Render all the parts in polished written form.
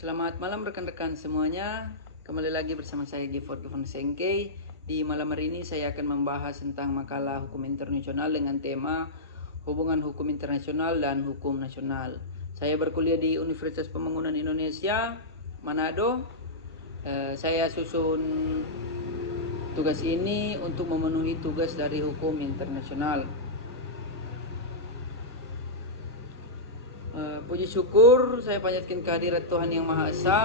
Selamat malam rekan-rekan semuanya. Kembali lagi bersama saya Gifford Gufan Sengkei. Di malam hari ini saya akan membahas tentang makalah hukum internasional dengan tema hubungan hukum internasional dan hukum nasional. Saya berkuliah di Universitas Pembangunan Indonesia, Manado. Saya susun tugas ini untuk memenuhi tugas dari hukum internasional. Puji syukur saya panjatkan kehadirat Tuhan Yang Maha Esa.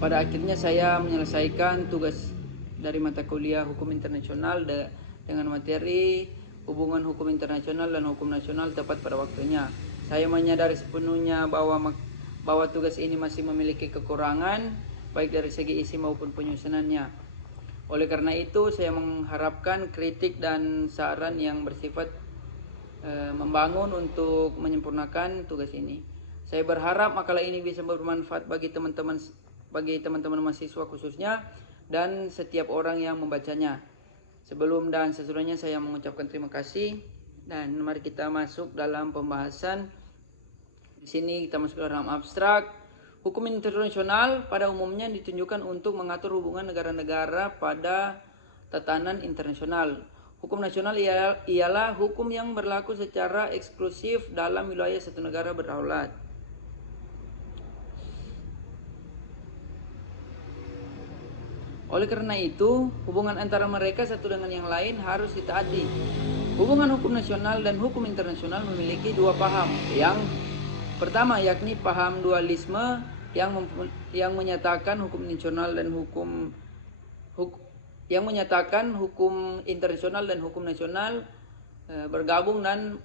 Pada akhirnya saya menyelesaikan tugas dari mata kuliah hukum internasional dengan materi hubungan hukum internasional dan hukum nasional tepat pada waktunya. Saya menyadari sepenuhnya bahwa tugas ini masih memiliki kekurangan baik dari segi isi maupun penyusunannya. Oleh karena itu saya mengharapkan kritik dan saran yang bersifat membangun untuk menyempurnakan tugas ini. Saya berharap makalah ini bisa bermanfaat bagi teman-teman mahasiswa khususnya dan setiap orang yang membacanya. Sebelum dan sesudahnya saya mengucapkan terima kasih dan mari kita masuk dalam pembahasan. Di sini kita masuk dalam abstrak. Hukum internasional pada umumnya ditunjukkan untuk mengatur hubungan negara-negara pada tatanan internasional. Hukum nasional ialah hukum yang berlaku secara eksklusif dalam wilayah satu negara berdaulat. Oleh karena itu, hubungan antara mereka satu dengan yang lain harus ditaati. Hubungan hukum nasional dan hukum internasional memiliki dua paham. Yang pertama yakni paham dualisme yang menyatakan hukum internasional dan hukum internasional dan hukum nasional bergabung dan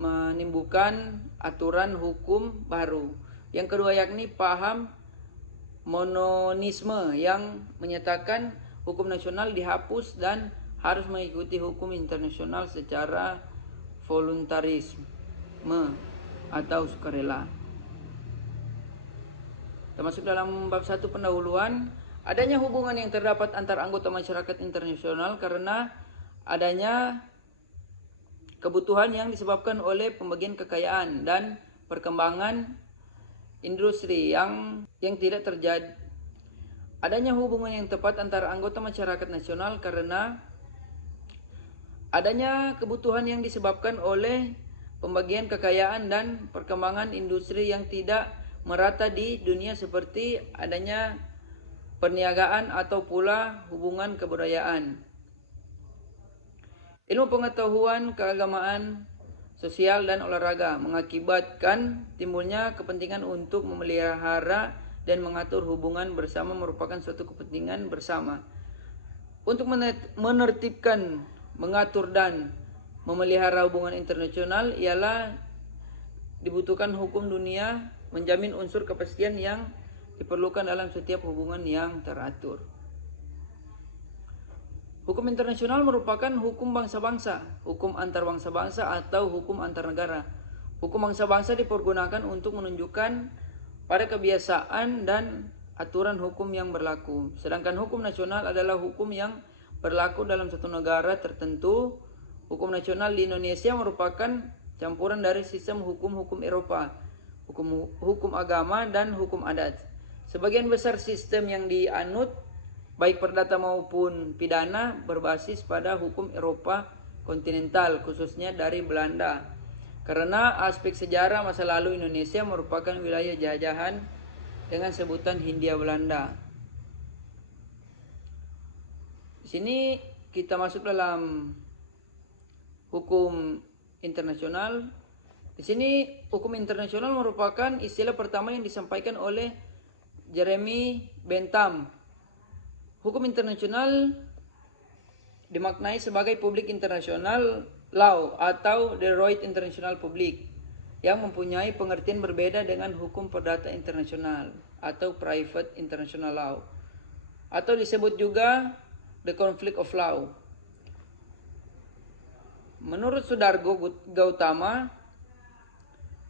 menimbulkan aturan hukum baru. Yang kedua yakni paham mononisme yang menyatakan hukum nasional dihapus dan harus mengikuti hukum internasional secara voluntarisme atau sukarela. Termasuk dalam bab 1 pendahuluan, adanya hubungan yang terdapat antar anggota masyarakat internasional karena adanya kebutuhan yang disebabkan oleh pembagian kekayaan dan perkembangan industri yang tidak terjadi. Adanya hubungan yang tepat antara anggota masyarakat nasional karena adanya kebutuhan yang disebabkan oleh pembagian kekayaan dan perkembangan industri yang tidak merata di dunia seperti adanya perniagaan atau pula hubungan kebudayaan. Ilmu pengetahuan, keagamaan, sosial dan olahraga mengakibatkan timbulnya kepentingan untuk memelihara dan mengatur hubungan bersama merupakan suatu kepentingan bersama. Untuk menertibkan, mengatur dan memelihara hubungan internasional ialah dibutuhkan hukum dunia menjamin unsur kepastian yang diperlukan dalam setiap hubungan yang teratur. Hukum internasional merupakan hukum bangsa-bangsa, hukum antar bangsa-bangsa atau hukum antar negara. Hukum bangsa-bangsa dipergunakan untuk menunjukkan pada kebiasaan dan aturan hukum yang berlaku. Sedangkan hukum nasional adalah hukum yang berlaku dalam satu negara tertentu. Hukum nasional di Indonesia merupakan campuran dari sistem hukum-hukum Eropa, hukum agama dan hukum adat. Sebagian besar sistem yang dianut baik perdata maupun pidana berbasis pada hukum Eropa kontinental, khususnya dari Belanda. Karena aspek sejarah masa lalu Indonesia merupakan wilayah jajahan dengan sebutan Hindia Belanda. Di sini kita masuk dalam hukum internasional. Di sini hukum internasional merupakan istilah pertama yang disampaikan oleh Jeremy Bentham. Hukum internasional dimaknai sebagai public international law atau the right international public yang mempunyai pengertian berbeda dengan hukum perdata internasional atau private international law atau disebut juga the conflict of law. Menurut Sudargo Gautama,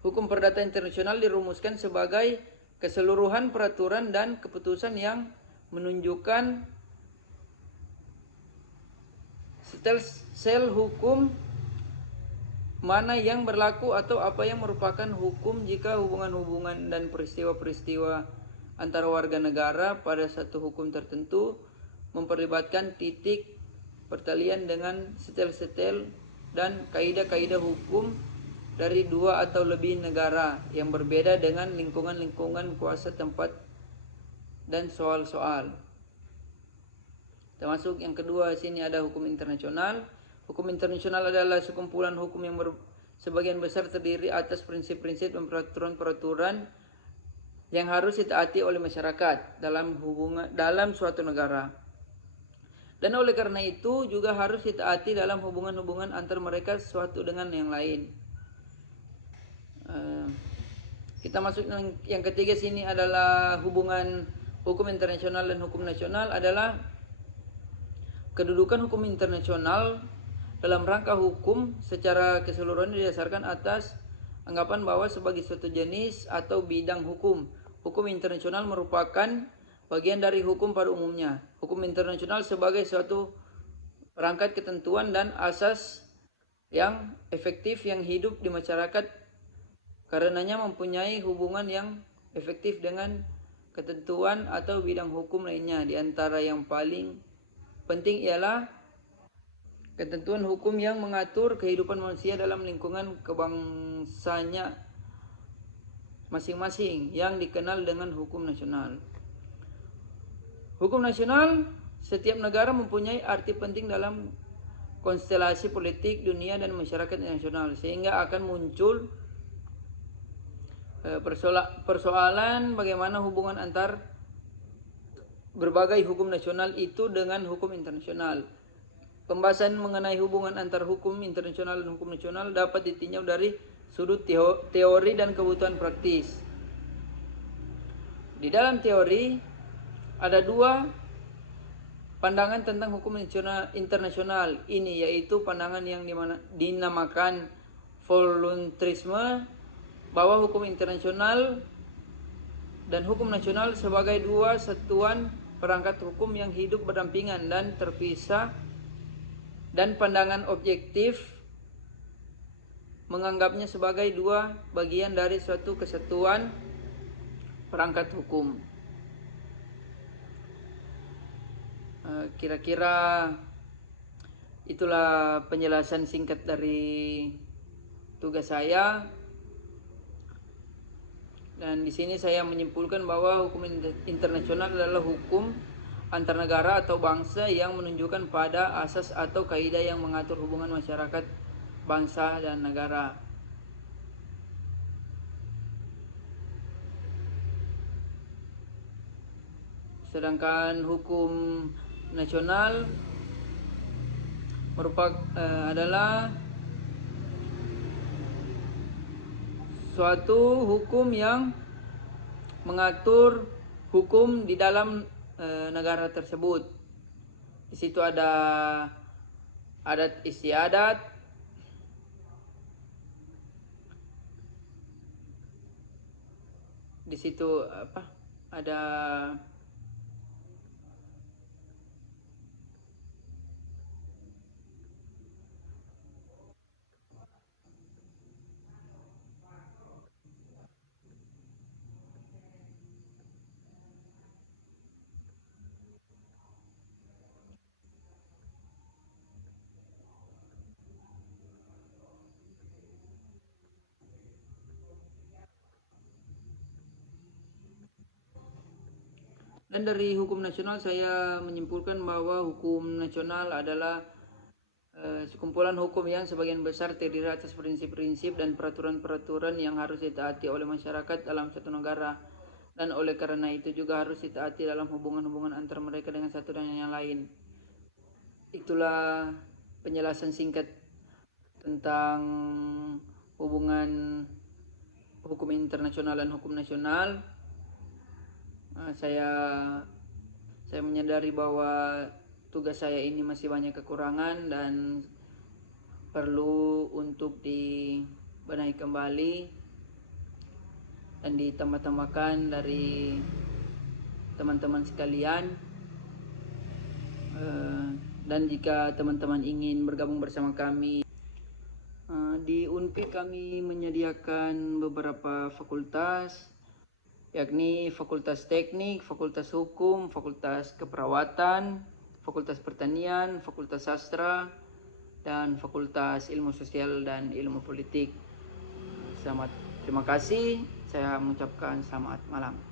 hukum perdata internasional dirumuskan sebagai keseluruhan peraturan dan keputusan yang menunjukkan sel hukum mana yang berlaku atau apa yang merupakan hukum jika hubungan-hubungan dan peristiwa-peristiwa antara warga negara pada satu hukum tertentu memperlibatkan titik pertalian dengan setel-setel dan kaidah-kaidah hukum dari dua atau lebih negara yang berbeda dengan lingkungan-lingkungan kuasa tempat dan soal-soal. Termasuk yang kedua sini ada hukum internasional. Hukum internasional adalah sekumpulan hukum yang sebagian besar terdiri atas prinsip-prinsip dan peraturan-peraturan yang harus ditaati oleh masyarakat dalam suatu negara. Dan oleh karena itu juga harus ditaati dalam hubungan-hubungan antar mereka suatu dengan yang lain. Kita masuk yang ketiga sini adalah hubungan hukum internasional dan hukum nasional adalah kedudukan hukum internasional dalam rangka hukum secara keseluruhan didasarkan atas anggapan bahwa sebagai suatu jenis atau bidang hukum, hukum internasional merupakan bagian dari hukum pada umumnya. Hukum internasional sebagai suatu perangkat ketentuan dan asas yang efektif yang hidup di masyarakat karenanya mempunyai hubungan yang efektif dengan ketentuan atau bidang hukum lainnya. Di antara yang paling penting ialah ketentuan hukum yang mengatur kehidupan manusia dalam lingkungan kebangsanya masing-masing yang dikenal dengan hukum nasional. Hukum nasional setiap negara mempunyai arti penting dalam konstelasi politik dunia dan masyarakat nasional, sehingga akan muncul persoalan bagaimana hubungan antar berbagai hukum nasional itu dengan hukum internasional. Pembahasan mengenai hubungan antar hukum internasional dan hukum nasional dapat ditinjau dari sudut teori dan kebutuhan praktis. Di dalam teori ada dua pandangan tentang hukum internasional ini, yaitu pandangan yang dinamakan voluntarisme, bahwa hukum internasional dan hukum nasional sebagai dua satuan perangkat hukum yang hidup berdampingan dan terpisah, dan pandangan objektif menganggapnya sebagai dua bagian dari suatu kesatuan perangkat hukum. Kira-kira itulah penjelasan singkat dari tugas saya. Dan di sini saya menyimpulkan bahwa hukum internasional adalah hukum antar negara atau bangsa yang menunjukkan pada asas atau kaidah yang mengatur hubungan masyarakat, bangsa, dan negara. Sedangkan hukum nasional adalah suatu hukum yang mengatur hukum di dalam negara tersebut. Di situ ada adat istiadat, di situ ada dan dari hukum nasional saya menyimpulkan bahwa hukum nasional adalah sekumpulan hukum yang sebagian besar terdiri atas prinsip-prinsip dan peraturan-peraturan yang harus ditaati oleh masyarakat dalam satu negara, dan oleh karena itu juga harus ditaati dalam hubungan-hubungan antar mereka dengan satu dan yang lain. Itulah penjelasan singkat tentang hubungan hukum internasional dan hukum nasional. Saya menyadari bahwa tugas saya ini masih banyak kekurangan dan perlu untuk dibenahi kembali dan ditambah-tambahkan dari teman-teman sekalian. Dan jika teman-teman ingin bergabung bersama kami Di UNPI kami menyediakan beberapa fakultas, yakni Fakultas Teknik, Fakultas Hukum, Fakultas Keperawatan, Fakultas Pertanian, Fakultas Sastra, dan Fakultas Ilmu Sosial dan Ilmu Politik. Terima kasih. Saya mengucapkan selamat malam.